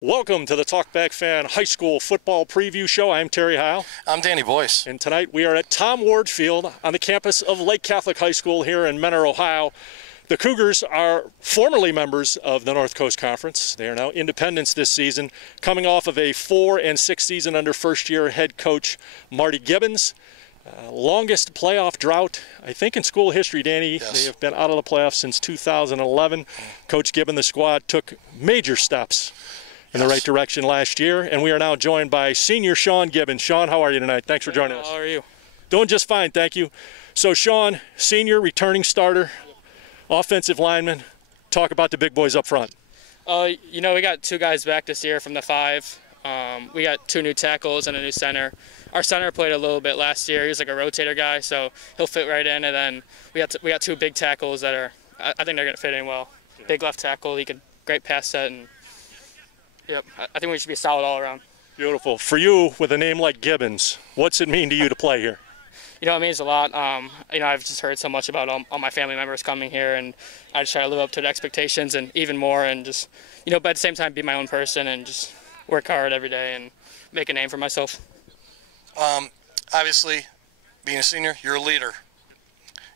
Welcome to the Talkback Fan High School Football Preview Show. I'm Terry Heil. I'm Danny Boyce. And tonight we are at Tom Ward Field on the campus of Lake Catholic High School here in Mentor, Ohio. The Cougars are formerly members of the North Coast Conference. They are now independents this season, coming off of a 4-6 season under first-year head coach Marty Gibbons. Longest playoff drought, I think, in school history, Danny. Yes. They have been out of the playoffs since 2011. Coach Gibbons, the squad, took major steps in the right direction last year, and we are now joined by senior Sean Gibbons. Sean, how are you tonight? Thanks for joining us. How are you? Doing just fine, thank you. So, Sean, senior, returning starter, offensive lineman. Talk about the big boys up front. We got two guys back this year from the 5. We got 2 new tackles and a new center. Our center played a little bit last year. He was like a rotator guy, so he'll fit right in. And then we got 2 big tackles that are, I think they're going to fit in well. Big left tackle, he could great pass set, and yep, I think we should be solid all around. Beautiful. For you, with a name like Gibbons, what's it mean to you to play here? It means a lot. I've just heard so much about all my family members coming here, and I just try to live up to the expectations and even more, and just, but at the same time be my own person and just work hard every day and make a name for myself. Obviously, being a senior, you're a leader.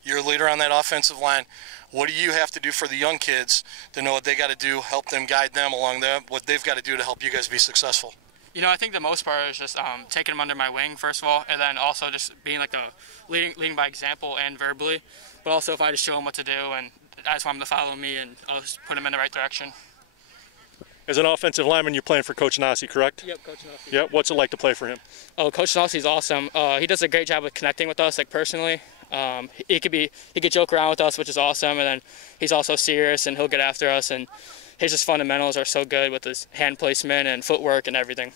You're a leader on that offensive line. What do you have to do for the young kids to know what they got to do, help them, guide them along them, what they've got to do to help you guys be successful? I think the most part is just taking them under my wing, first of all, and then also just being like the leading by example and verbally. But also if I just show them what to do, and I just want them to follow me, and I'll just put them in the right direction. As an offensive lineman, you're playing for Coach Nasi, correct? Yep, Coach Nasi. Yep. What's it like to play for him? Oh, Coach Nasi's awesome. He does a great job with connecting with us, like personally. He could joke around with us, which is awesome, and then he's also serious, and he'll get after us, and his just fundamentals are so good with his hand placement and footwork and everything.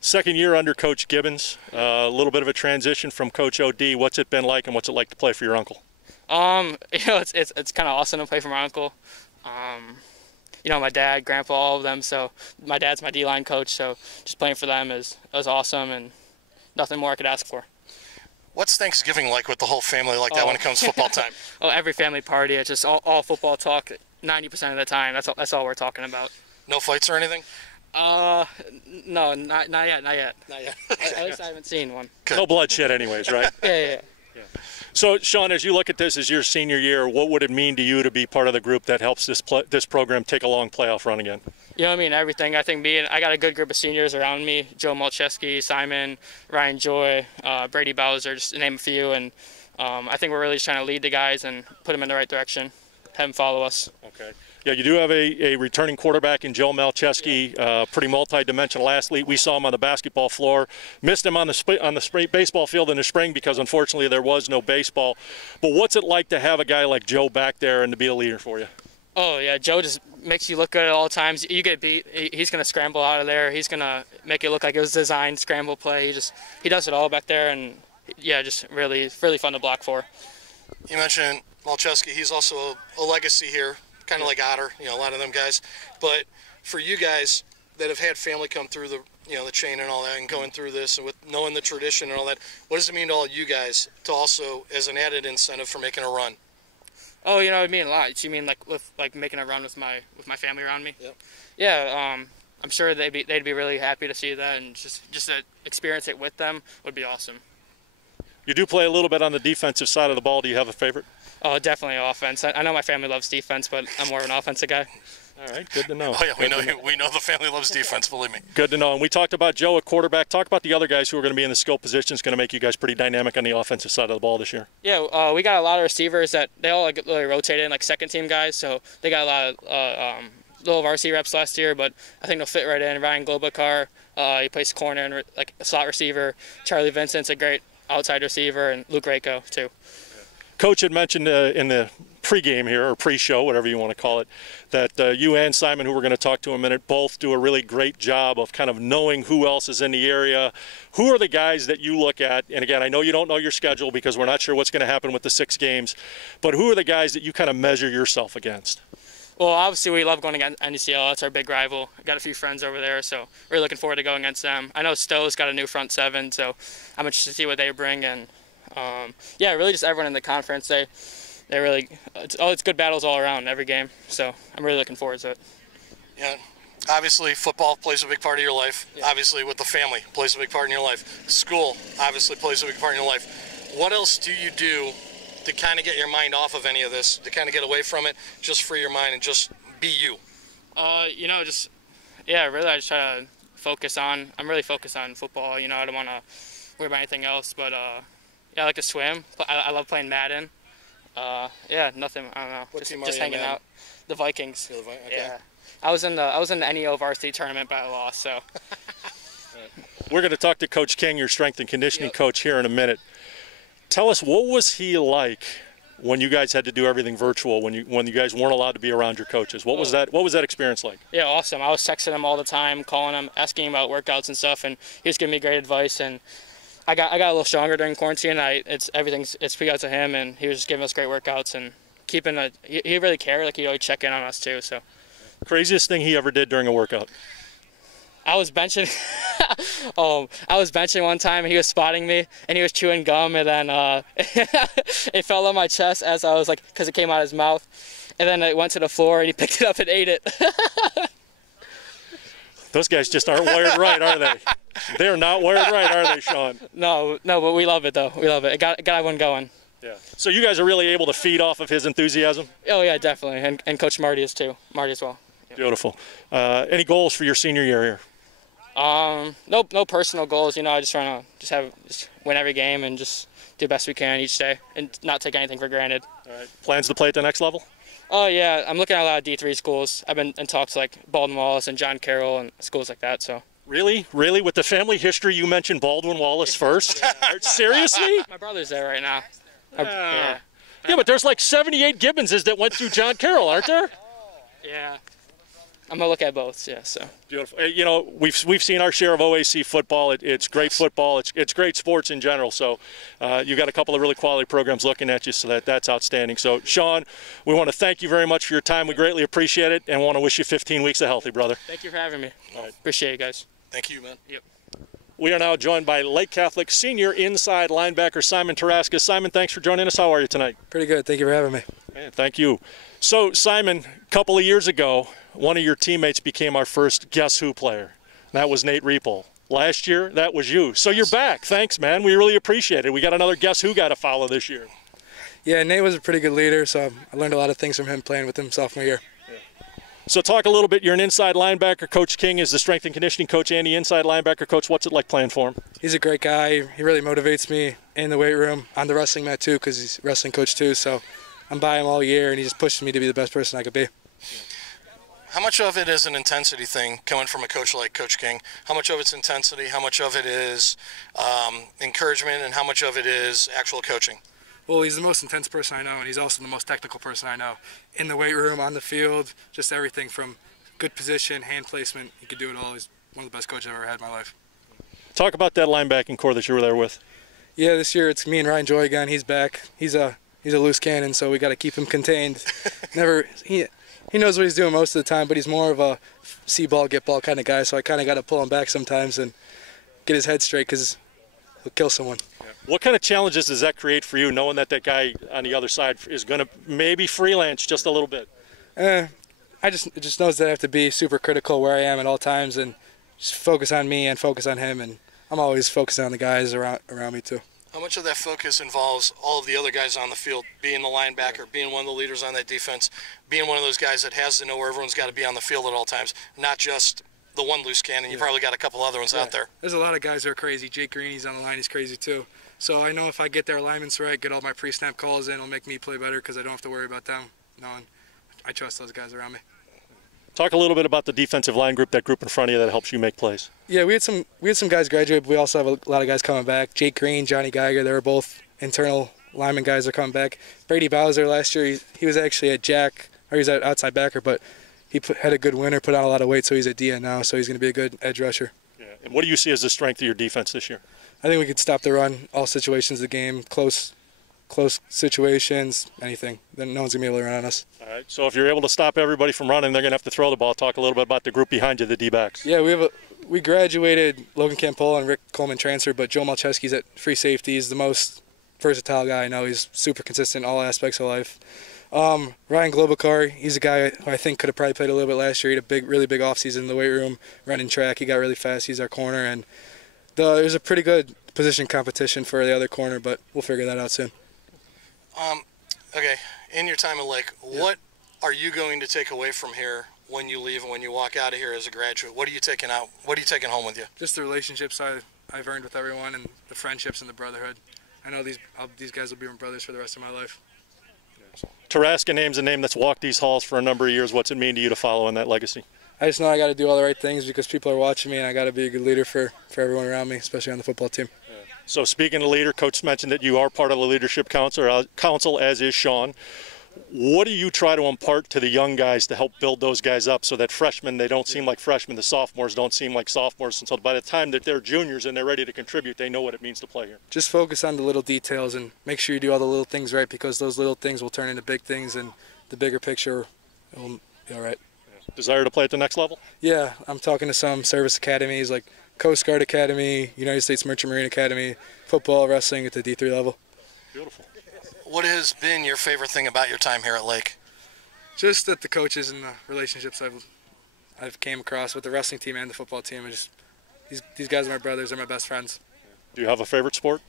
Second year under Coach Gibbons, a little bit of a transition from Coach OD. What's it been like, and what's it like to play for your uncle? It's kind of awesome to play for my uncle. My dad, grandpa, all of them. So my dad's my D-line coach, so just playing for them is awesome, and nothing more I could ask for. What's Thanksgiving like with the whole family like that when it comes to football time? Every family party. It's just all football talk 90% of the time. That's all we're talking about. No fights or anything? No, not yet. Not yet. At least I haven't seen one. Good. No bloodshed anyways, right? Yeah. So, Sean, as you look at this as your senior year, what would it mean to you to be part of the group that helps this program take a long playoff run again? Everything. I think I got a good group of seniors around me. Joe Malcheski, Simon, Ryan Joy, Brady Bowser, just to name a few. And I think we're really just trying to lead the guys and put them in the right direction, have them follow us. Okay. Yeah, you do have a returning quarterback in Joe Malcheski, pretty multi-dimensional athlete. We saw him on the basketball floor. Missed him on the baseball field in the spring because, unfortunately, there was no baseball. But what's it like to have a guy like Joe back there and to be a leader for you? Oh, yeah, Joe just makes you look good at all times. You get beat, he's going to scramble out of there. He's going to make it look like it was designed scramble play. He does it all back there, and, yeah, just really fun to block for. You mentioned Malcheski. He's also a legacy here. Kind of like Otter, a lot of them guys. But for you guys that have had family come through the chain and all that, and going through this, and with knowing the tradition and all that, what does it mean to all you guys to also, as an added incentive for making a run? Oh, it means a lot. You mean like making a run with my family around me? Yep. Yeah. I'm sure they'd be really happy to see that, and just to experience it with them would be awesome. You do play a little bit on the defensive side of the ball. Do you have a favorite? Oh, definitely offense. I know my family loves defense, but I'm more of an offensive guy. All right, good to know. Oh, yeah, we know the family loves defense, believe me. Good to know. And we talked about Joe at quarterback. Talk about the other guys who are going to be in the skill positions, going to make you guys pretty dynamic on the offensive side of the ball this year. Yeah, we got a lot of receivers that they all really rotated in, like second-team guys, so they got a lot of little varsity reps last year, but I think they'll fit right in. Ryan Globakar, he plays corner and like a slot receiver. Charlie Vincent's a great outside receiver, and Luke Rako, too. Coach had mentioned in the pregame here, or pre-show, whatever you want to call it, that you and Simon, who we're going to talk to in a minute, both do a really great job of kind of knowing who else is in the area. Who are the guys that you look at? And again, I know you don't know your schedule because we're not sure what's going to happen with the 6 games, but who are the guys that you kind of measure yourself against? Well, obviously we love going against NDCL. That's our big rival. Got a few friends over there, so we're looking forward to going against them. I know Stowe's got a new front 7, so I'm interested to see what they bring. And yeah, really just everyone in the conference. They really, it's good battles all around every game. So I'm really looking forward to it. Yeah, Obviously, football plays a big part of your life. Yeah. Obviously, with the family, plays a big part in your life. School obviously plays a big part in your life. What else do you do to kind of get your mind off of any of this, to kind of get away from it, just free your mind and just be you? Really, I just try to focus on. I'm really focused on football. I don't want to worry about anything else. But I like to swim. I love playing Madden. Nothing. I don't know. What team just are you hanging in, out. The Vikings. Okay. Yeah. I was in the NEO varsity tournament, but I lost. So. We're going to talk to Coach King, your strength and conditioning coach, here in a minute. Tell us, what was he like when you guys had to do everything virtual, when you guys weren't allowed to be around your coaches? What was that experience like? Yeah, awesome. I was texting him all the time, calling him, asking him about workouts and stuff, and he was giving me great advice. And I got a little stronger during quarantine. It's because of him, and he was just giving us great workouts and he really cared. Like, he'd always check in on us too. So. Craziest thing he ever did during a workout? I was benching. I was benching one time, and he was spotting me, and he was chewing gum, and then it fell on my chest as I was because it came out of his mouth, and then it went to the floor, and he picked it up and ate it. Those guys just aren't wired right, are they? They're not wired right, are they, Sean? No, but we love it though. We love it. It got everyone going. Yeah. So you guys are really able to feed off of his enthusiasm? Oh yeah, definitely, and Coach Marty is too. Marty as well. Yeah. Beautiful. Any goals for your senior year here? No personal goals. I just want to just win every game and just do the best we can each day and not take anything for granted. All right. Plans to play at the next level? Oh yeah, I'm looking at a lot of D3 schools. I've been in talks like Baldwin Wallace and John Carroll and schools like that. So. Really? With the family history, you mentioned Baldwin Wallace first? Seriously? My brother's there right now. Yeah, but there's like 78 Gibbonses that went through John Carroll, aren't there? Yeah. I'm going to look at both, yeah. So. Beautiful. We've seen our share of OAC football. It's great football. It's great sports in general. So you've got a couple of really quality programs looking at you, so that's outstanding. So, Sean, we want to thank you very much for your time. We greatly appreciate it, and want to wish you 15 weeks of healthy, brother. Thank you for having me. All right. Appreciate it, guys. Thank you, man. Yep. We are now joined by Lake Catholic senior inside linebacker Simon Tarasca. Simon, thanks for joining us. How are you tonight? Pretty good. Thank you for having me. Man, thank you. So, Simon, a couple of years ago, one of your teammates became our first Guess Who player. That was Nate Reeple. Last year, that was you. So you're back. Thanks, man. We really appreciate it. We got another Guess Who guy to follow this year. Yeah, Nate was a pretty good leader, so I learned a lot of things from him playing with him sophomore year. So talk a little bit. You're an inside linebacker. Coach King is the strength and conditioning coach and the inside linebacker coach. What's it like playing for him? He's a great guy. He really motivates me in the weight room, on the wrestling mat too, because he's a wrestling coach too. So I'm by him all year, and he just pushes me to be the best person I could be. How much of it is an intensity thing coming from a coach like Coach King? How much of it's intensity? How much of it is encouragement? And how much of it is actual coaching? Well, he's the most intense person I know, and he's also the most technical person I know. In the weight room, on the field, just everything from good position, hand placement. He could do it all. He's one of the best coaches I've ever had in my life. Talk about that linebacking core that you were there with. Yeah, this year it's me and Ryan Joy again. He's back. He's a loose cannon, so we got to keep him contained. He knows what he's doing most of the time, but he's more of a see ball, get ball kind of guy, so I kind of got to pull him back sometimes and get his head straight because he'll kill someone. What kind of challenges does that create for you, knowing that guy on the other side is going to maybe freelance just a little bit? It just knows that I have to be super critical where I am at all times and just focus on me and focus on him, and I'm always focusing on the guys around me too. How much of that focus involves all of the other guys on the field, being the linebacker, being one of the leaders on that defense, being one of those guys that has to know where everyone's got to be on the field at all times, not just the one loose cannon. You probably got a couple other ones out there. There's a lot of guys that are crazy. Jake Green, he's on the line, he's crazy too. So I know if I get their alignments right, get all my pre-snap calls in, it'll make me play better because I don't have to worry about them. Knowing I trust those guys around me. Talk a little bit about the defensive line group, that group in front of you that helps you make plays. Yeah, we had some guys graduate, but we also have a lot of guys coming back. Jake Green, Johnny Geiger, they were both internal lineman guys that are coming back. Brady Bowser last year, he was actually at Jack, or he was at outside backer, but he had a good winter, put on a lot of weight, so he's at DN now, so he's going to be a good edge rusher. Yeah. And what do you see as the strength of your defense this year? I think we could stop the run, all situations of the game, close situations, anything. Then no one's going to be able to run on us. All right, so if you're able to stop everybody from running, they're going to have to throw the ball. Talk a little bit about the group behind you, the D-backs. Yeah, we graduated Logan Campola and Rick Coleman transferred, but Joe Malcheski's at free safety. He's the most versatile guy I know. He's super consistent in all aspects of life. Ryan Globacar, he's a guy who I think could have probably played a little bit last year. He had a really big offseason in the weight room, running track. He got really fast. He's our corner, and there's a pretty good position competition for the other corner, but we'll figure that out soon. Okay, in your time at Lake, what are you going to take away from here when you leave and when you walk out of here as a graduate? What are you taking out? What are you taking home with you? Just the relationships I've earned with everyone, and the friendships and the brotherhood. I know these guys will be my brothers for the rest of my life. Taraska name's a name that's walked these halls for a number of years. What's it mean to you to follow in that legacy? I just know I got to do all the right things because people are watching me, and I got to be a good leader for everyone around me, especially on the football team. So speaking of leader, Coach mentioned that you are part of the leadership council, as is Sean. What do you try to impart to the young guys to help build those guys up so that freshmen, they don't seem like freshmen, the sophomores don't seem like sophomores, and so by the time that they're juniors and they're ready to contribute, they know what it means to play here? Just focus on the little details and make sure you do all the little things right, because those little things will turn into big things, and the bigger picture will be all right. Desire to play at the next level? Yeah, I'm talking to some service academies like Coast Guard Academy, United States Merchant Marine Academy, football, wrestling at the D3 level. Beautiful. What has been your favorite thing about your time here at Lake? Just that the coaches and the relationships I've came across with the wrestling team and the football team. These guys are my brothers. They're my best friends. Do you have a favorite sport?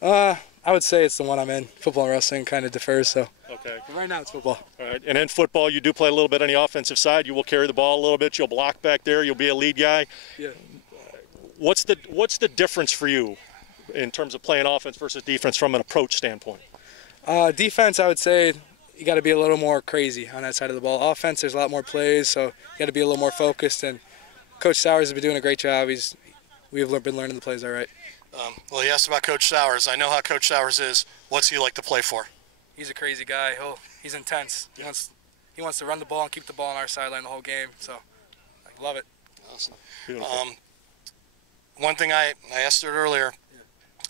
I would say it's the one I'm in. Football and wrestling kind of differs, so. Okay. But right now it's football. All right. And in football, you do play a little bit on the offensive side. You will carry the ball a little bit. You'll block back there. You'll be a lead guy. Yeah. What's the difference for you in terms of playing offense versus defense from an approach standpoint? Defense, I would say you got to be a little more crazy on that side of the ball. Offense, there's a lot more plays, so you got to be a little more focused. And Coach Sowers has been doing a great job. We've been learning the plays all right. Well, he asked about Coach Sowers. I know how Coach Sowers is. What's he like to play for? He's a crazy guy. He's intense. He wants to run the ball and keep the ball on our sideline the whole game. So I love it. Awesome. Beautiful. One thing I asked her earlier,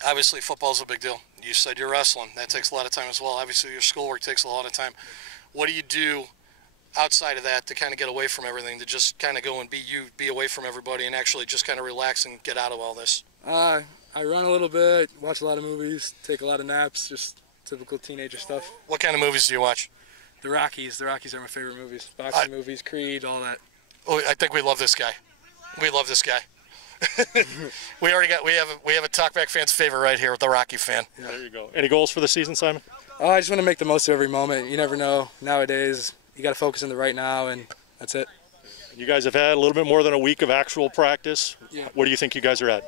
obviously football's a big deal. You said you're wrestling. That takes a lot of time as well. Obviously your schoolwork takes a lot of time. What do you do outside of that to kind of get away from everything, to just kind of go and be away from everybody and actually just kind of relax and get out of all this? I run a little bit, watch a lot of movies, take a lot of naps, just typical teenager stuff. What kind of movies do you watch? The Rockies. The Rockies are my favorite movies. Boxing movies, Creed, all that. Oh, I think we love this guy. We love this guy. we have a Talkback fan's favorite right here with the Rocky fan. Yeah. There you go. Any goals for the season, Simon? I just want to make the most of every moment. You never know. Nowadays, you got to focus on the right now, and that's it. You guys have had a little bit more than a week of actual practice. Yeah. What do you think you guys are at?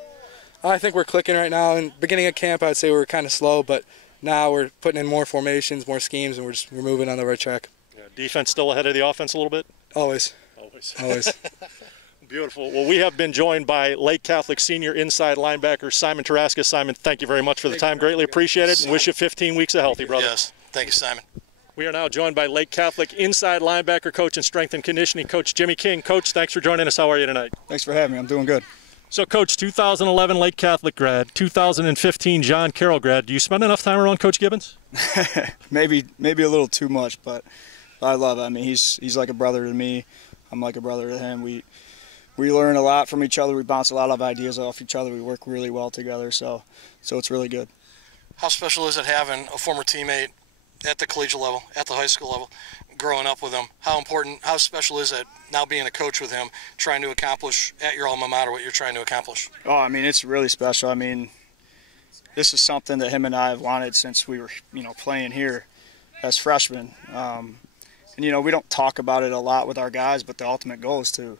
I think we're clicking right now. In beginning of camp, I would say we were kind of slow, but now we're putting in more formations, more schemes, and we're moving on the right track. Yeah. Defense still ahead of the offense a little bit? Always. Always. Beautiful. Well, we have been joined by Lake Catholic senior inside linebacker Simon Taraska. Simon, thank you very much for the time. Greatly appreciate it, and wish you 15 weeks of healthy, brother. Yes. Thank you, Simon. We are now joined by Lake Catholic inside linebacker coach and strength and conditioning coach Jimmy King. Coach, thanks for joining us. How are you tonight? Thanks for having me. I'm doing good. So, Coach, 2011 Lake Catholic grad, 2015 John Carroll grad. Do you spend enough time around Coach Gibbons? maybe a little too much, but I love it. I mean, he's like a brother to me. I'm like a brother to him. We learn a lot from each other. We bounce a lot of ideas off each other. We work really well together, so it's really good. How special is it having a former teammate at the collegiate level, at the high school level, growing up with him? How special is it now being a coach with him, trying to accomplish at your alma mater what you're trying to accomplish? Oh, I mean, it's really special. I mean, this is something that him and I have wanted since we were, playing here as freshmen. And, we don't talk about it a lot with our guys, but the ultimate goal is to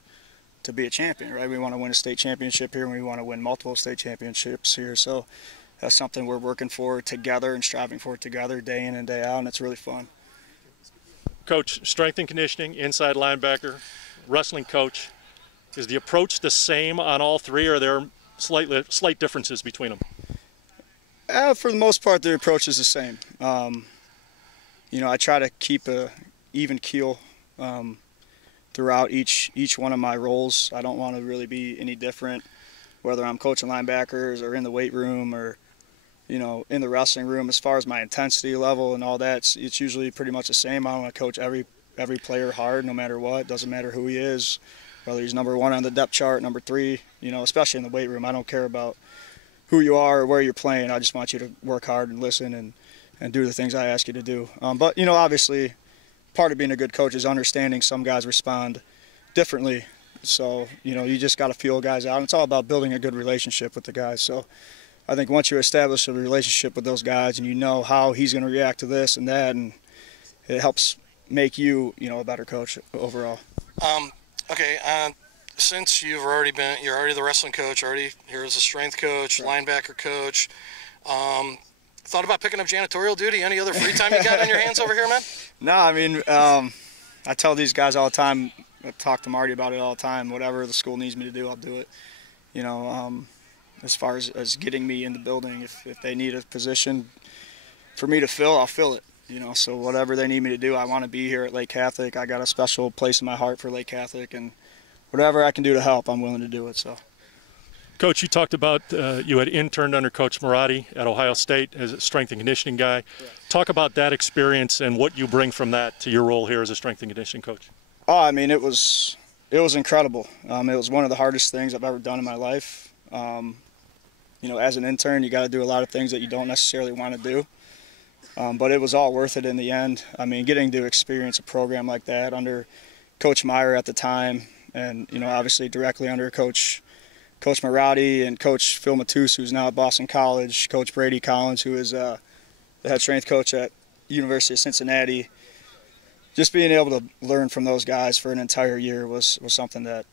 be a champion, right? We want to win a state championship here, and we want to win multiple state championships here. So that's something we're working for together and striving for together day in and day out, and it's really fun. Coach, strength and conditioning, inside linebacker, wrestling coach. Is the approach the same on all three, or are there slight differences between them? For the most part, the approach is the same. I try to keep a even keel throughout each one of my roles. I don't want to really be any different, whether I'm coaching linebackers or in the weight room or, in the wrestling room. As far as my intensity level and all that, it's usually pretty much the same. I want to coach every player hard, no matter what. Doesn't matter who he is, whether he's number 1 on the depth chart, number 3, especially in the weight room. I don't care about who you are or where you're playing. I just want you to work hard and listen do the things I ask you to do. But, you know, obviously part of being a good coach is understanding some guys respond differently. So, you know, you just got to feel guys out. And it's all about building a good relationship with the guys. So I think once you establish a relationship with those guys and you know how he's going to react to this and that, and it helps make you, you know, a better coach overall. Okay, since you're already the wrestling coach, already here as a strength coach, linebacker coach, thought about picking up janitorial duty? Any other free time you got on your hands over here, man? No, I mean, I tell these guys all the time, I talk to Marty about it all the time, whatever the school needs me to do, I'll do it. You know, as far as getting me in the building, if they need a position for me to fill, I'll fill it. You know, so whatever they need me to do, I want to be here at Lake Catholic. I got a special place in my heart for Lake Catholic, and whatever I can do to help, I'm willing to do it. So, Coach, you talked about you had interned under Coach Marty at Ohio State as a strength and conditioning guy. Yeah. Talk about that experience and what you bring from that to your role here as a strength and conditioning coach. Oh, I mean, it was incredible. It was one of the hardest things I've ever done in my life. You know, as an intern, you got to do a lot of things that you don't necessarily want to do. But it was all worth it in the end. I mean, getting to experience a program like that under Coach Meyer at the time, and, you know, obviously directly under Coach Marty and Coach Phil Matus, who's now at Boston College, Coach Brady Collins, who is the head strength coach at University of Cincinnati. Just being able to learn from those guys for an entire year was something that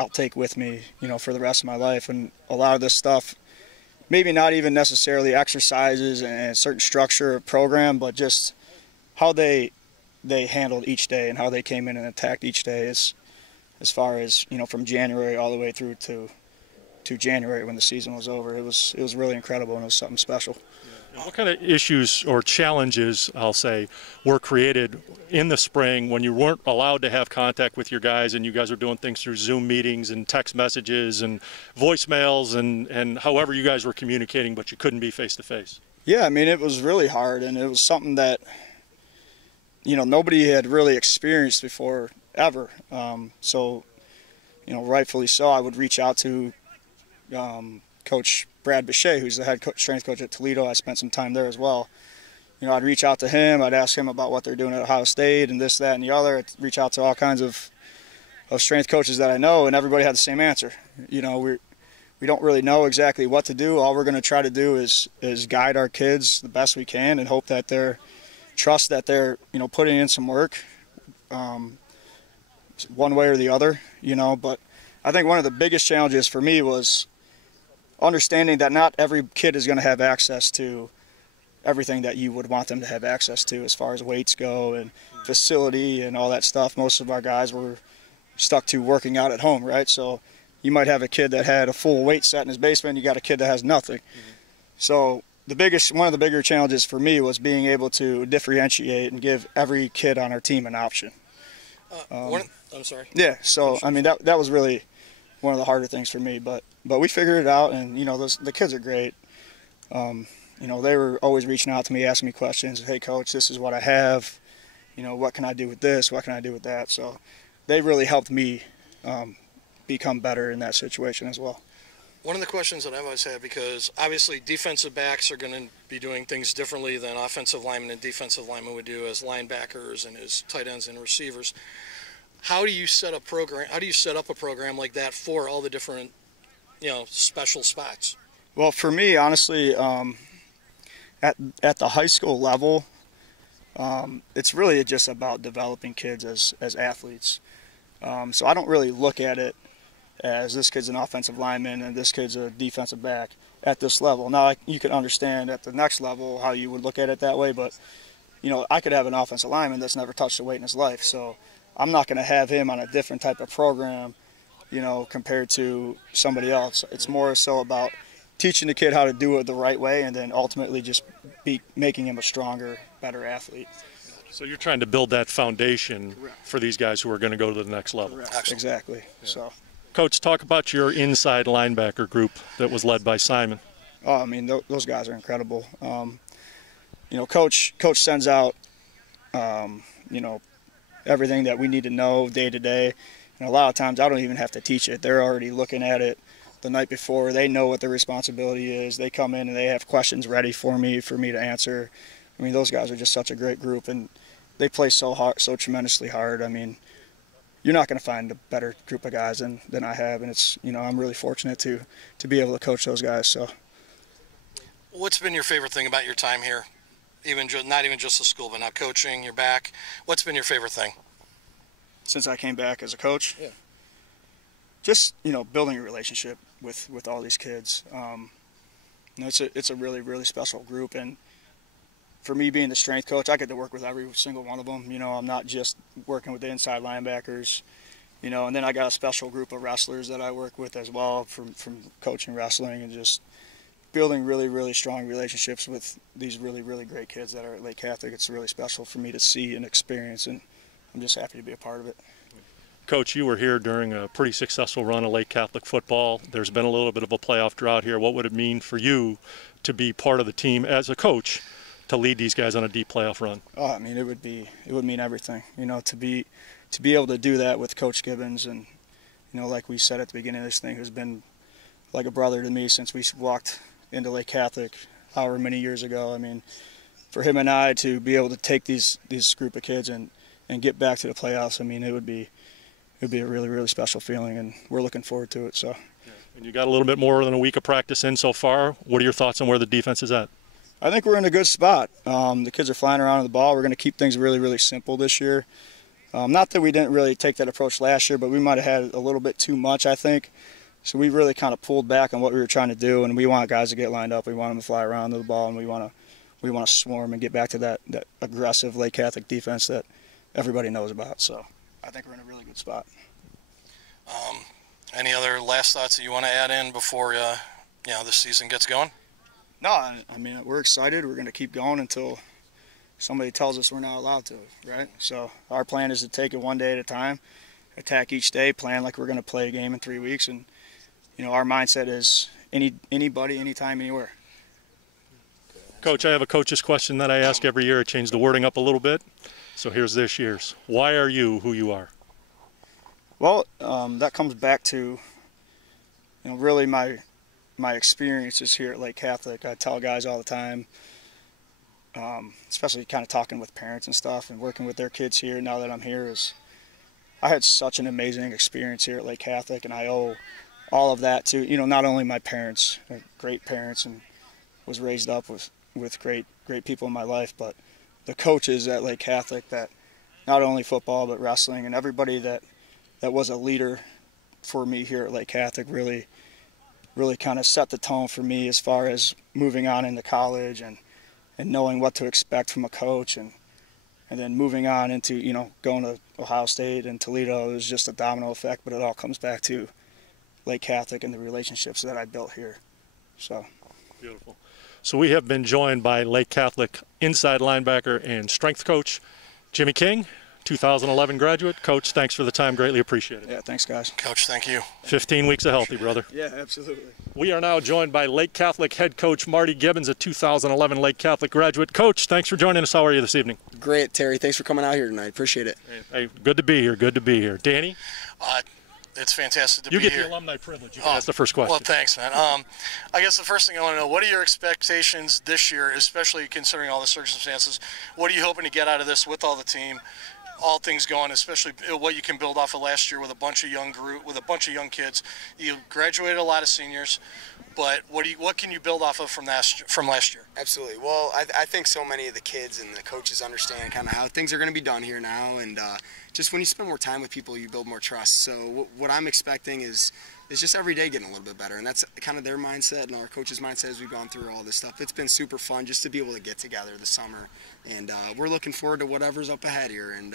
I'll take with me, you know, for the rest of my life. And a lot of this stuff, maybe not even necessarily exercises and a certain structure of program, but just how they handled each day and how they came in and attacked each day as far as, you know, from January all the way through to January when the season was over. It was really incredible, and it was something special. And what kind of issues or challenges, I'll say, were created in the spring when you weren't allowed to have contact with your guys and you guys were doing things through Zoom meetings and text messages and voicemails and however you guys were communicating, but you couldn't be face-to-face? Yeah, I mean, it was really hard, and it was something that, you know, nobody had really experienced before ever. So, you know, rightfully so, I would reach out to Coach Brad Bechet, who's the head strength coach at Toledo. I spent some time there as well. You know, I'd reach out to him. I'd ask him about what they're doing at Ohio State and this, that, and the other. I'd reach out to all kinds of strength coaches that I know, and everybody had the same answer. You know, we don't really know exactly what to do. All we're going to try to do is guide our kids the best we can and hope that trust that they're, you know, putting in some work, one way or the other, you know. But I think one of the biggest challenges for me was understanding that not every kid is going to have access to everything that you would want them to have access to as far as weights go and facility and all that stuff. Most of our guys were stuck to working out at home, right? So you might have a kid that had a full weight set in his basement, you got a kid that has nothing. Mm-hmm. So one of the bigger challenges for me was being able to differentiate and give every kid on our team an option. I'm sorry. Yeah, so I mean that was really one of the harder things for me, but we figured it out, and, you know, the kids are great. You know, they were always reaching out to me, asking me questions. Hey, Coach, this is what I have. You know, what can I do with this? What can I do with that? So they really helped me become better in that situation as well. One of the questions that I've always had, because obviously defensive backs are going to be doing things differently than offensive linemen and defensive linemen would do as linebackers and as tight ends and receivers. How do you set up a program like that for all the different, you know, special spots? Well, for me, honestly, at the high school level, it's really just about developing kids as athletes. So I don't really look at it as this kid's an offensive lineman and this kid's a defensive back at this level. Now, you can understand at the next level how you would look at it that way, but, you know, I could have an offensive lineman that's never touched a weight in his life, so I'm not going to have him on a different type of program, you know, compared to somebody else. It's more so about teaching the kid how to do it the right way and then ultimately just making him a stronger, better athlete. So you're trying to build that foundation for these guys who are going to go to the next level. Exactly. Yeah. So, Coach, talk about your inside linebacker group that was led by Simon. Oh, I mean, those guys are incredible. You know, Coach sends out, you know, everything that we need to know day to day. And a lot of times I don't even have to teach it. They're already looking at it the night before. They know what their responsibility is. They come in and they have questions ready for me to answer. I mean, those guys are just such a great group, and they play so hard, so tremendously hard. I mean, you're not going to find a better group of guys than I have, and it's, you know, I'm really fortunate to be able to coach those guys. So, what's been your favorite thing about your time here? Not even just the school, but now coaching, you're back. What's been your favorite thing? Since I came back as a coach? Yeah. Just, you know, building a relationship with all these kids. You know, it's a really, really special group, and for me being the strength coach, I get to work with every single one of them. You know, I'm not just working with the inside linebackers, you know, and then I got a special group of wrestlers that I work with as well from coaching wrestling, and just building really, really strong relationships with these really, really great kids that are at Lake Catholic. It's really special for me to see and experience, and I'm just happy to be a part of it. Coach, you were here during a pretty successful run of Lake Catholic football. There's been a little bit of a playoff drought here. What would it mean for you to be part of the team as a coach to lead these guys on a deep playoff run? Oh, I mean, it would mean everything. You know, to be able to do that with Coach Gibbons, and, you know, like we said at the beginning of this thing, who's been like a brother to me since we walked into Lake Catholic however many years ago. I mean, for him and I to be able to take these group of kids and get back to the playoffs, I mean, it would be a really, really special feeling, and we're looking forward to it. So. Yeah. And you got a little bit more than a week of practice in so far. What are your thoughts on where the defense is at? I think we're in a good spot. The kids are flying around on the ball. We're going to keep things really, really simple this year. Not that we didn't really take that approach last year, but we might have had a little bit too much, I think. So we really kind of pulled back on what we were trying to do, and we want guys to get lined up. We want them to fly around to the ball, and we want to swarm and get back to that aggressive Lake Catholic defense that everybody knows about. So I think we're in a really good spot. Any other last thoughts that you want to add in before this season gets going? No, I mean, we're excited. We're going to keep going until somebody tells us we're not allowed to, right? So our plan is to take it one day at a time, attack each day, plan like we're going to play a game in 3 weeks, and, you know, our mindset is anybody, anytime, anywhere. Coach, I have a coach's question that I ask every year. I change the wording up a little bit. So here's this year's. Why are you who you are? Well, that comes back to, you know, really my experiences here at Lake Catholic. I tell guys all the time, especially kind of talking with parents and stuff and working with their kids here now that I'm here, is I had such an amazing experience here at Lake Catholic, and I owe all of that to, you know, not only my parents, great parents, and was raised up with great people in my life, but the coaches at Lake Catholic, that not only football but wrestling, and everybody that was a leader for me here at Lake Catholic really kind of set the tone for me as far as moving on into college and knowing what to expect from a coach, and then moving on into, you know, going to Ohio State and Toledo. It was just a domino effect, but it all comes back to Lake Catholic and the relationships that I built here. So beautiful. So we have been joined by Lake Catholic inside linebacker and strength coach Jimmy King, 2011 graduate. Coach, thanks for the time. Greatly appreciate it. yeah, thanks, guys. Coach, thank you. 15 weeks of healthy, brother. Yeah, absolutely. We are now joined by Lake Catholic head coach Marty Gibbons, a 2011 Lake Catholic graduate. Coach, thanks for joining us. How are you this evening? Great, Terry. Thanks for coming out here tonight. Appreciate it. Hey, good to be here. Good to be here. Danny? It's fantastic to You be get here. the alumni privilege. You can ask the first question. Well, thanks, man. I guess the first thing I want to know, what are your expectations this year, especially considering all the circumstances? What are you hoping to get out of this with all the team? All things going, especially what you can build off of last year with a bunch of young kids. You graduated a lot of seniors, but what can you build off of from last year? Absolutely. Well, I think so many of the kids and the coaches understand kind of how things are going to be done here now, and just when you spend more time with people, you build more trust. So what I'm expecting is just every day getting a little bit better, and that's kind of their mindset and our coaches' mindset as we've gone through all this stuff. It's been super fun just to be able to get together this summer, and we're looking forward to whatever's up ahead here. And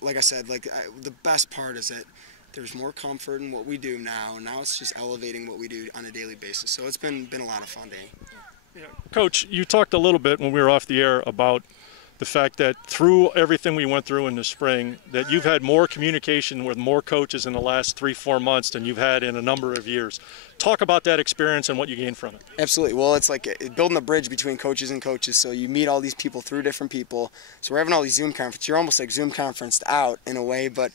like I said, the best part is that there's more comfort in what we do now, and now it's just elevating what we do on a daily basis. So it's been a lot of fun, Danny. Yeah. Coach, you talked a little bit when we were off the air about the fact that through everything we went through in the spring, that you've had more communication with more coaches in the last 3-4 months than you've had in a number of years. Talk about that experience and what you gained from it. Absolutely. Well, it's like building a bridge between coaches and coaches. So you meet all these people through different people. So we're having all these Zoom conferences. You're almost like Zoom conferenced out in a way, but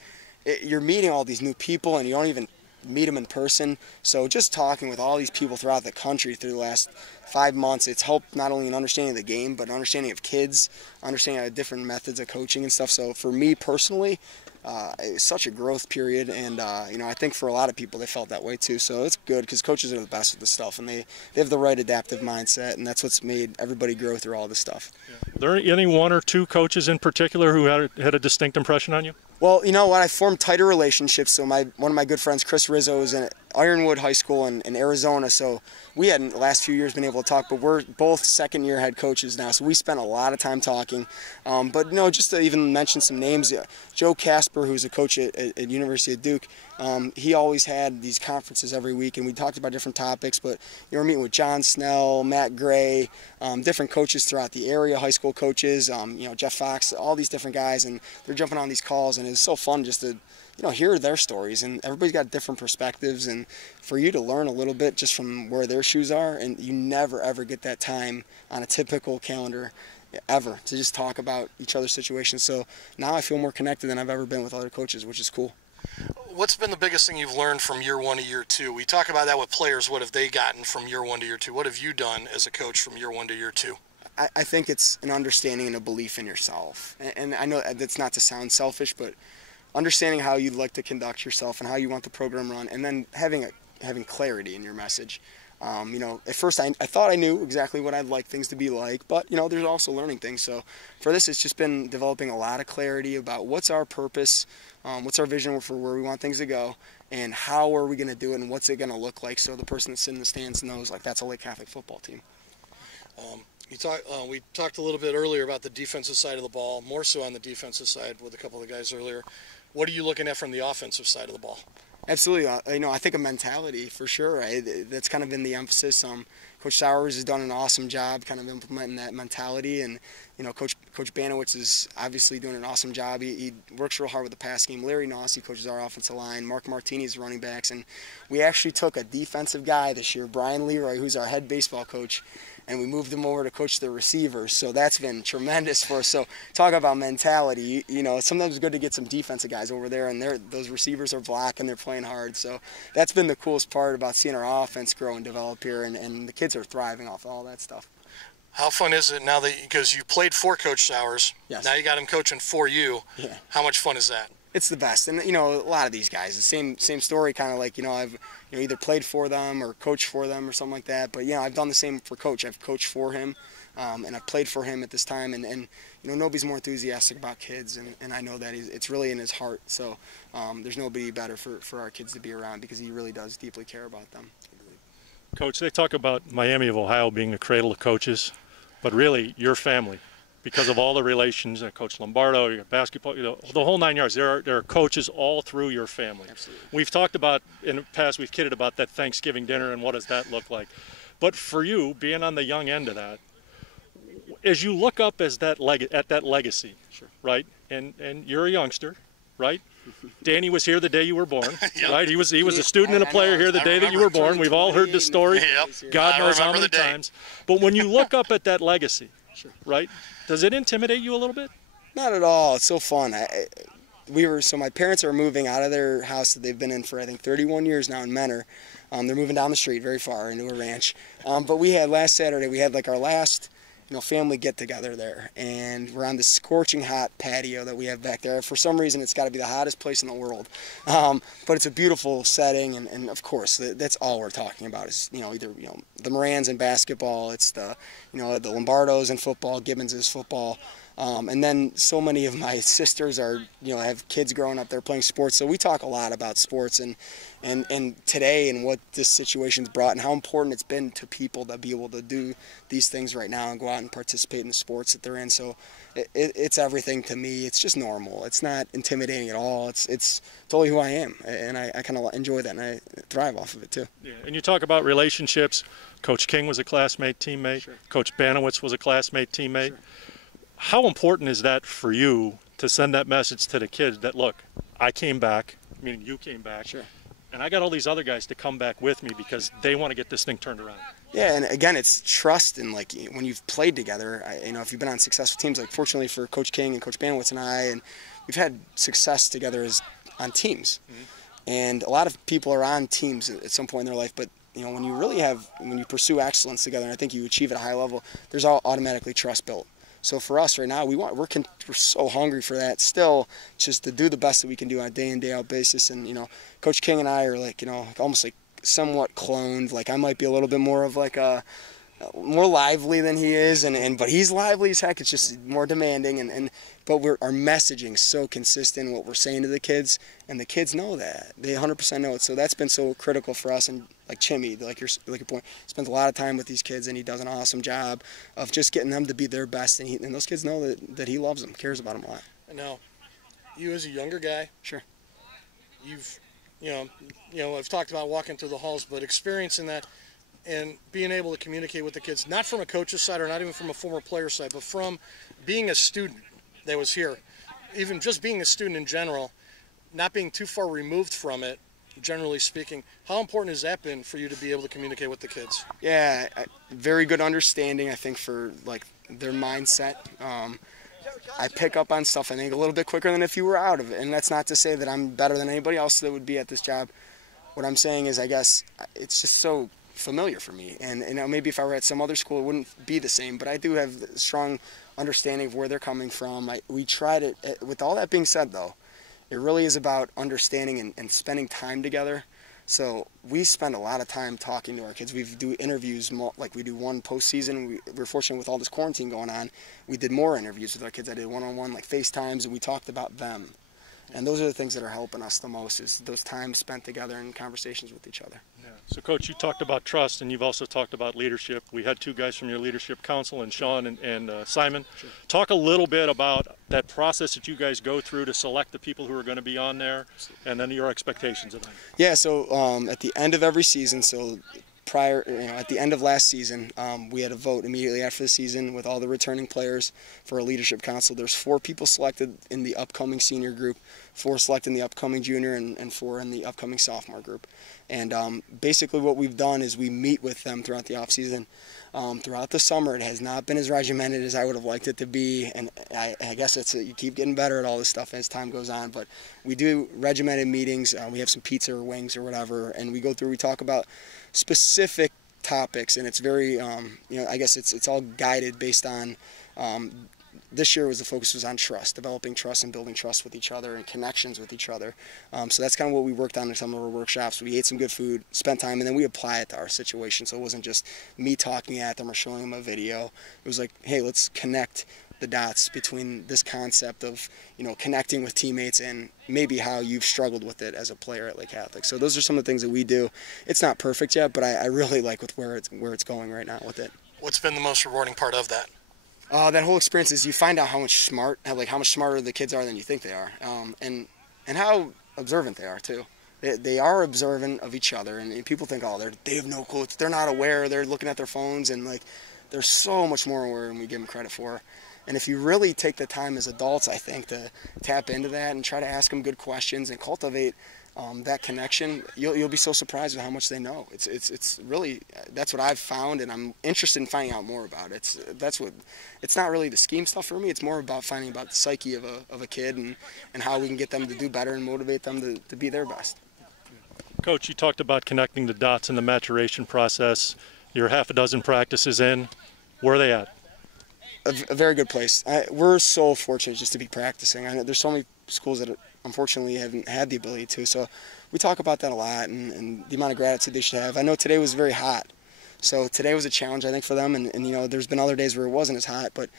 you're meeting all these new people, and you don't even meet them in person. So just talking with all these people throughout the country through the last 5 months, it's helped not only in understanding the game, but understanding of kids, understanding different methods of coaching and stuff. So for me personally, it was such a growth period, and I think for a lot of people they felt that way too. So it's good because coaches are the best at this stuff, and they have the right adaptive mindset, and that's what's made everybody grow through all this stuff. Are there any one or two coaches in particular who had a distinct impression on you? Well, you know what? I formed tighter relationships. So one of my good friends, Chris Rizzo, is in Ironwood High School in Arizona. So we hadn't the last few years been able to talk, but we're both second-year head coaches now. So we spent a lot of time talking. But just to even mention some names, Joe Casper, who's a coach at University of Duke, he always had these conferences every week, and we talked about different topics. But we're meeting with John Snell, Matt Gray, different coaches throughout the area, high school coaches, Jeff Fox, all these different guys, and they're jumping on these calls, and it's so fun just to hear their stories, and everybody's got different perspectives, and for you to learn a little bit just from where their shoes are, and you never ever get that time on a typical calendar ever to just talk about each other's situations. So now I feel more connected than I've ever been with other coaches, which is cool. What's been the biggest thing you've learned from year one to year two? We talk about that with players. What have they gotten from year one to year two? What have you done as a coach from year one to year two? I think it's an understanding and a belief in yourself. And I know that's not to sound selfish, but understanding how you'd like to conduct yourself and how you want the program run, and then having clarity in your message. At first I thought I knew exactly what I'd like things to be like, but there's also learning things. So for this, it's just been developing a lot of clarity about what's our purpose, what's our vision for where we want things to go, and how are we going to do it, and what's it going to look like, so the person that's sitting in the stands knows like that's a Lake Catholic football team. We talked a little bit earlier about the defensive side of the ball, more so on the defensive side with a couple of the guys earlier. What are you looking at from the offensive side of the ball? Absolutely. I think a mentality for sure. Right? That's kind of been the emphasis. Coach Sowers has done an awesome job kind of implementing that mentality, and Coach Banowitz is obviously doing an awesome job. He works real hard with the pass game. Larry Nossi coaches our offensive line. Mark Martini's running backs, and we actually took a defensive guy this year, Brian Leroy, who's our head baseball coach, and we moved him over to coach the receivers. So that's been tremendous for us. So talk about mentality. Sometimes it's good to get some defensive guys over there, and those receivers are black and they're playing hard. So that's been the coolest part about seeing our offense grow and develop here, and the kids are thriving off all that stuff. How fun is it now that, because you played for Coach Sowers, yes, now you got him coaching for you? Yeah. How much fun is that? It's the best, and a lot of these guys, the same story, kind of like I've either played for them or coached for them or something like that. But I've done the same for Coach. I've coached for him, and I've played for him at this time, and nobody's more enthusiastic about kids, and I know that it's really in his heart. So there's nobody better for our kids to be around, because he really does deeply care about them. Coach, they talk about Miami of Ohio being the cradle of coaches, but really your family, because of all the relations, Coach Lombardo, you got basketball, the whole 9 yards. There are coaches all through your family. Absolutely. We've talked about, in the past, we've kidded about that Thanksgiving dinner and what does that look like. But for you, being on the young end of that, as you look up at that legacy, sure, right? And you're a youngster, right? Danny was here the day you were born, yep, right? He was a student and a player here the day that you were born. We've all heard this story. Yep. God knows how many times. But when you look up at that legacy, sure, right? Does it intimidate you a little bit? Not at all. It's so fun. So my parents are moving out of their house that they've been in for, I think, 31 years now in Menor. They're moving down the street very far into a ranch. But we had last Saturday, we had like our last family get together there, and we're on this scorching hot patio that we have back there. For some reason, it's got to be the hottest place in the world, but it's a beautiful setting, and of course that's all we're talking about is either the Morans in basketball, it's the the Lombardos in football, Gibbons is football. And then so many of my sisters are, have kids growing up there playing sports. So we talk a lot about sports and today and what this situation's brought and how important it's been to people to be able to do these things right now and go out and participate in the sports that they're in. So it's everything to me. It's just normal. It's not intimidating at all. It's totally who I am, and I kind of enjoy that, and I thrive off of it too. Yeah. And you talk about relationships. Coach King was a classmate, teammate. Sure. Coach Banowitz was a classmate, teammate. Sure. How important is that for you to send that message to the kids that, look, I came back, meaning you came back, sure, and I got all these other guys to come back with me because they want to get this thing turned around? Yeah, and again, it's trust, and like when you've played together, if you've been on successful teams, like fortunately for Coach King and Coach Banowitz and I, and we've had success together on teams. And a lot of people are on teams at some point in their life, but when you pursue excellence together, and I think you achieve at a high level, there's automatically trust built. So for us right now, we're so hungry for that still, just to do the best that we can do on a day in, day out basis. And Coach King and I are almost like somewhat cloned. Like I might be a little bit more of like a more lively than he is, but he's lively as heck. It's just more demanding, but our messaging so consistent, what we're saying to the kids, and the kids know that. They 100% know it. So that's been so critical for us. And like Chimmy, like your point, spends a lot of time with these kids, and he does an awesome job of just getting them to be their best. And those kids know that he loves them, cares about them a lot. Now, you as a younger guy, sure, you've I've talked about walking through the halls, but experiencing that and being able to communicate with the kids, not from a coach's side or not even from a former player's side, but from being a student that was here, even just being a student in general, not being too far removed from it, generally speaking, how important has that been for you to be able to communicate with the kids? Yeah, very good understanding, I think, for like their mindset. I pick up on stuff, I think, a little bit quicker than if you were out of it. And that's not to say that I'm better than anybody else that would be at this job. What I'm saying is, I guess, it's just so familiar for me. And maybe if I were at some other school, it wouldn't be the same. But I do have a strong understanding of where they're coming from. We try to, with all that being said, though, it really is about understanding and spending time together. So we spend a lot of time talking to our kids. We do interviews, like we do one postseason. We're fortunate with all this quarantine going on. We did more interviews with our kids. I did one-on-one, like FaceTimes, and we talked about them. And those are the things that are helping us the most, is those times spent together and conversations with each other. Yeah. So, Coach, you talked about trust, and you've also talked about leadership. We had two guys from your leadership council, and Sean and Simon. Sure. Talk a little bit about that process that you guys go through to select the people who are going to be on there, and then your expectations of them. Yeah, so at the end of every season, so at the end of last season, we had a vote immediately after the season with all the returning players for a leadership council. There's 4 people selected in the upcoming senior group, 4 selected in the upcoming junior, and 4 in the upcoming sophomore group. And basically what we've done is we meet with them throughout the offseason. Throughout the summer, it has not been as regimented as I would have liked it to be, and I guess you keep getting better at all this stuff as time goes on, but we do regimented meetings. We have some pizza or wings or whatever, and we go through, we talk about specific topics, and it's very, I guess it's all guided based on, this year the focus was on trust, developing trust and building trust with each other and connections with each other. So that's kind of what we worked on in some of our workshops. We ate some good food, spent time, and then we apply it to our situation. So it wasn't just me talking at them or showing them a video. It was like, hey, let's connect the dots between this concept of, connecting with teammates and maybe how you've struggled with it as a player at Lake Catholic. So those are some of the things that we do. It's not perfect yet, but I really like where it's going right now with it. What's been the most rewarding part of that? That whole experience is you find out how much smarter the kids are than you think they are, and how observant they are too. They are observant of each other, and people think, oh, they have no clue. They're not aware. They're looking at their phones, and they're so much more aware than we give them credit for. And if you really take the time as adults, I think, to tap into that and try to ask them good questions and cultivate that connection, you'll be so surprised with how much they know. It's really, that's what I've found, and I'm interested in finding out more about it. It's not really the scheme stuff for me. It's more about finding about the psyche of a kid and how we can get them to do better and motivate them to be their best. Coach, you talked about connecting the dots in the maturation process. You're half a dozen practices in. Where are they at? A very good place. We're so fortunate just to be practicing. I know there's so many schools that unfortunately haven't had the ability to, so we talk about that a lot and the amount of gratitude they should have. I know today was very hot, so today was a challenge, I think, for them, and there's been other days where it wasn't as hot, but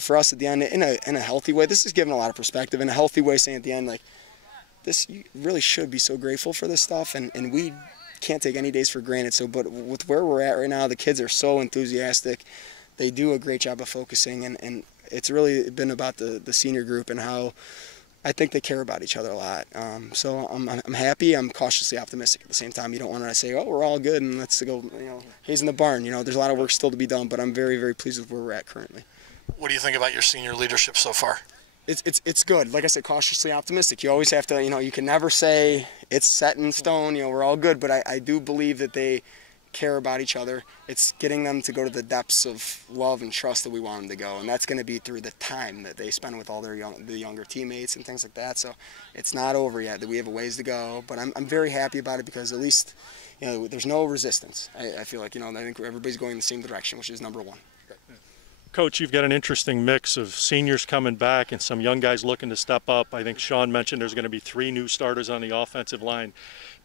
for us at the end, in a healthy way, this is giving a lot of perspective, in a healthy way, saying at the end, you really should be so grateful for this stuff, and we can't take any days for granted. So, but with where we're at right now, the kids are so enthusiastic. They do a great job of focusing, and it's really been about the senior group and how I think they care about each other a lot. So I'm happy. I'm cautiously optimistic at the same time. You don't want to say, oh, we're all good and let's go, haze in the barn. There's a lot of work still to be done, but I'm very, very pleased with where we're at currently. What do you think about your senior leadership so far? It's good. Like I said, cautiously optimistic. You always have to, you can never say it's set in stone, we're all good, but I do believe that they care about each other. It's getting them to go to the depths of love and trust that we want them to go, and that's going to be through the time that they spend with all the younger teammates and things like that. So it's not over yet. That we have a ways to go, but I'm very happy about it because at least there's no resistance. I feel like I think everybody's going in the same direction, which is number one. Coach, you've got an interesting mix of seniors coming back and some young guys looking to step up. I think Sean mentioned there's going to be 3 new starters on the offensive line.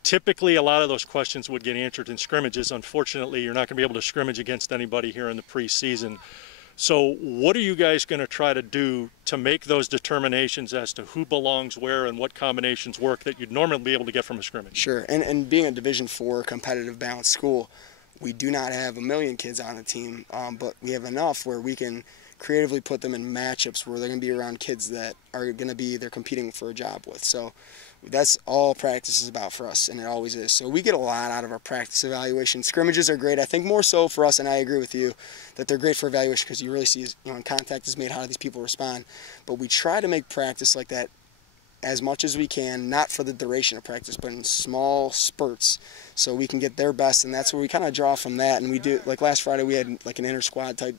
Typically, a lot of those questions would get answered in scrimmages. Unfortunately, you're not going to be able to scrimmage against anybody here in the preseason. So what are you guys going to try to do to make those determinations as to who belongs where and what combinations work that you'd normally be able to get from a scrimmage? Sure, and being a Division IV competitive balanced school, we do not have 1 million kids on the team, but we have enough where we can creatively put them in matchups where they're going to be around kids that are going to be they're competing for a job with. So that's all practice is about for us, and it always is. So we get a lot out of our practice evaluation. Scrimmages are great. I think more so for us, and I agree with you, that they're great for evaluation because you really see, when contact is made, how do these people respond. But we try to make practice like that as much as we can, not for the duration of practice, but in small spurts so we can get their best, and that's where we kind of draw from that. And we do, like last Friday, we had like an inter-squad type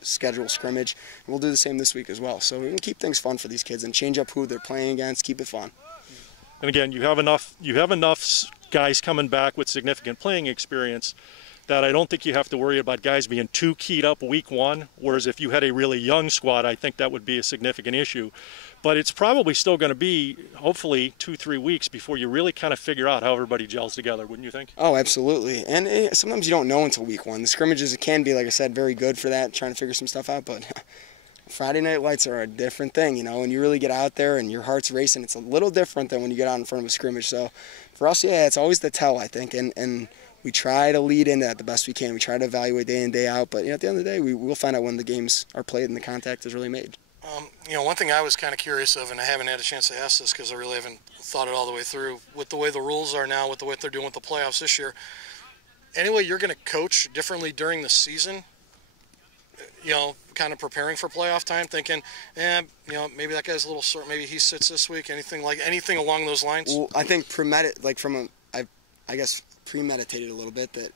schedule scrimmage, and we'll do the same this week as well. So we can keep things fun for these kids and change up who they're playing against, keep it fun. And again, you have enough guys coming back with significant playing experience that I don't think you have to worry about guys being too keyed up week 1, whereas if you had a really young squad, I think that would be a significant issue. But it's probably still going to be, hopefully, 2-3 weeks before you really kind of figure out how everybody gels together, wouldn't you think? Oh, absolutely. And sometimes you don't know until week 1. The scrimmages, it can be, like I said, very good for that, trying to figure some stuff out, but Friday night lights are a different thing, when you really get out there and your heart's racing, it's a little different than when you get out in front of a scrimmage. So for us, it's always the tell, I think, and we try to lead into that the best we can. We try to evaluate day in, day out, but at the end of the day, we'll find out when the games are played and the contact is really made. One thing I was kind of curious of, and I haven't had a chance to ask this because I really haven't thought it all the way through, with the way the rules are now, with the way they're doing with the playoffs this year, anyway, you're going to coach differently during the season? Kind of preparing for playoff time, thinking, maybe that guy's a little sore, maybe he sits this week, anything along those lines? Well, I think I guess premeditated a little bit that,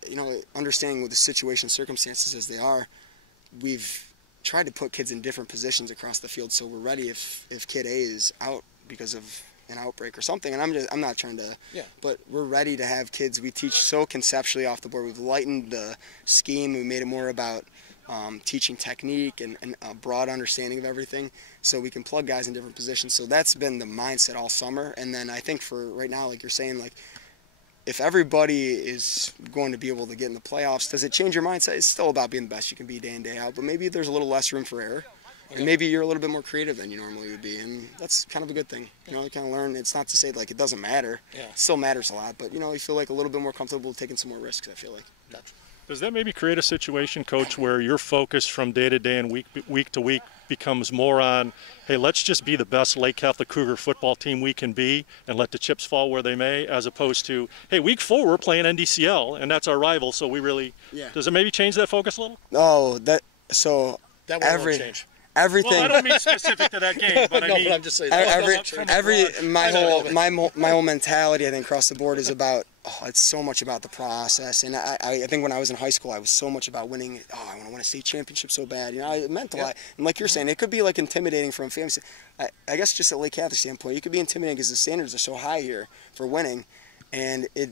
understanding with the situation, circumstances as they are, we've tried to put kids in different positions across the field so we're ready if kid A is out because of an outbreak or something, and I'm not trying to, but we're ready to have kids. We teach so conceptually off the board. We've lightened the scheme. We made it more about teaching technique and a broad understanding of everything so we can plug guys in different positions. So that's been the mindset all summer. And then I think for right now, like you're saying, if everybody is going to be able to get in the playoffs, does it change your mindset? It's still about being the best you can be day in, day out, but maybe there's a little less room for error. And maybe you're a little bit more creative than you normally would be, and that's kind of a good thing. You kind of learn. It's not to say it doesn't matter. It still matters a lot, but you feel like a little bit more comfortable taking some more risks, I feel like. Does that maybe create a situation, Coach, where your focus from day to day and week to week becomes more on, hey, let's just be the best Lake Catholic Cougar football team we can be and let the chips fall where they may, as opposed to, hey, week 4 we're playing NDCL and that's our rival, so we really does it maybe change that focose a little? Oh, that won't change. Everything. Well, I don't mean specific to that game, but no, I mean, but I'm just saying. My whole mentality, I think, across the board is about. It's so much about the process, and I think when I was in high school, I was so much about winning. I want to win a state championship so bad. It meant a lot. And like you're saying, it could be intimidating from family. I guess just at Lake Catholic standpoint, it could be intimidating because the standards are so high here for winning, and it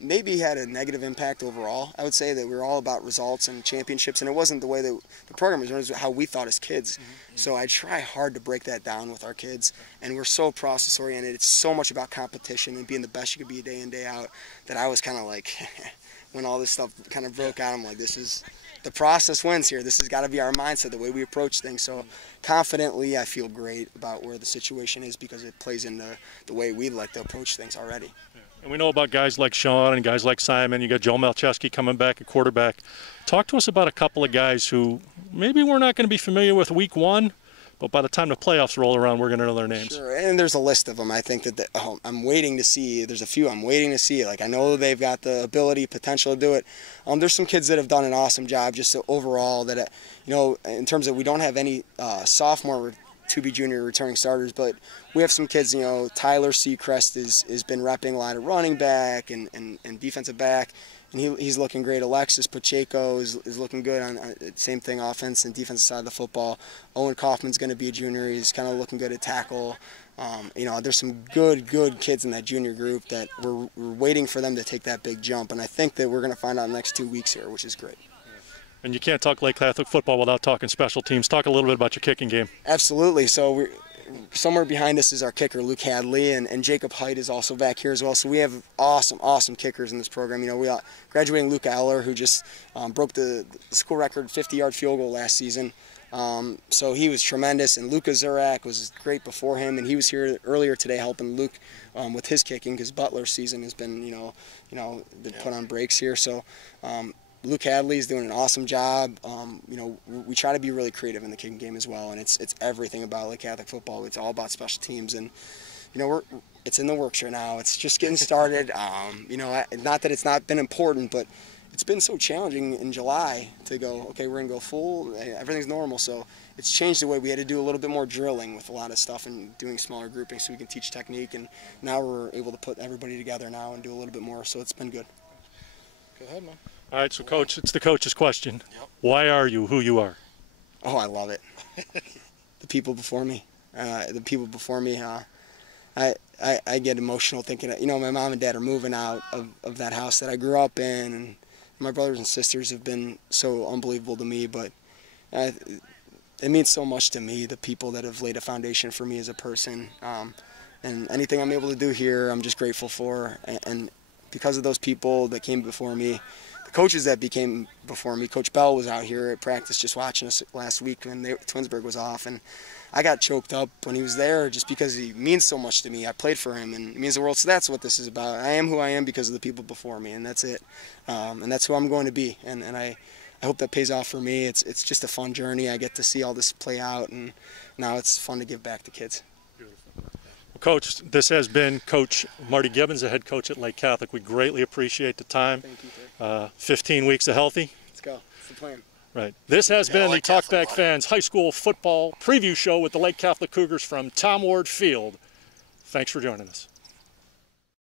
maybe had a negative impact overall. I would say that we were all about results and championships, and it wasn't the way that the program was run, it was how we thought as kids. So I try hard to break that down with our kids, and we're so process-oriented. It's so much about competition and being the best you could be day in, day out, that I was kind of when all this stuff kind of broke out, I'm like, this is, the process wins here. This has got to be our mindset, the way we approach things. So confidently, I feel great about where the situation is because it plays into the way we like to approach things already. And we know about guys like Sean and guys like Simon. You got Joe Malcheski coming back at quarterback. Talk to us about a couple of guys who maybe we're not going to be familiar with week 1, but by the time the playoffs roll around, we're going to know their names. Sure, and there's a list of them. I think that I'm waiting to see. There's a few I'm waiting to see. I know they've got the ability, potential to do it. There's some kids that have done an awesome job just overall that, in terms of we don't have any sophomore to be junior returning starters, but we have some kids, Tyler Seacrest has been repping a lot of running back and defensive back, and he's looking great. Alexis Pacheco is looking good on same thing, offense and defensive side of the football. Owen Kaufman's going to be a junior. He's kind of looking good at tackle. You know, there's some good kids in that junior group that we're waiting for them to take that big jump, and I think that we're going to find out in the next 2 weeks here, which is great. And you can't talk Lake Catholic football without talking special teams. Talk a little bit about your kicking game. Absolutely. So somewhere behind us is our kicker, Luke Hadley, and Jacob Height is also back here as well. So we have awesome kickers in this program. You know, we got graduating Luke Eller, who just broke the school record 50-yard field goal last season. So he was tremendous, and Luka Zurak was great before him, and he was here earlier today helping Luke with his kicking, because Butler's season has been, been put on breaks here. So Luke Hadley is doing an awesome job. You know, we try to be really creative in the kicking game as well, and it's everything about Lake Catholic football. It's all about special teams, and you know, it's in the works right now. It's just getting started. You know, not that it's not been important, but it's been so challenging in July to go, okay, we're going to go full, everything's normal. So it's changed the way we had to do a little bit more drilling with a lot of stuff and doing smaller groupings so we can teach technique. And now we're able to put everybody together now and do a little bit more. So it's been good. Go ahead, man. All right, so Coach, it's the coach's question. Yep. Why are you who you are? Oh, I love it. The people before me. I get emotional thinking, you know, my mom and dad are moving out of that house that I grew up in, and my brothers and sisters have been so unbelievable to me, but it means so much to me, the people that have laid a foundation for me as a person. And anything I'm able to do here, I'm just grateful for. And because of those people that came before me, the coaches that became before me, Coach Bell was out here at practice just watching us last week when Twinsburg was off, and I got choked up when he was there just because he means so much to me. I played for him, and it means the world. So that's what this is about. I am who I am because of the people before me, and that's it. And that's who I'm going to be. And I hope that pays off for me. It's just a fun journey. I get to see all this play out, and now it's fun to give back to kids. Well, Coach, this has been Coach Marty Gibbons, the head coach at Lake Catholic. We greatly appreciate the time. Thank you, sir. 15 weeks of healthy. Let's go. That's the plan. Right. This has been the Lake Catholic Talkback Fans High School Football Preview Show with the Lake Catholic Cougars from Tom Ward Field. Thanks for joining us.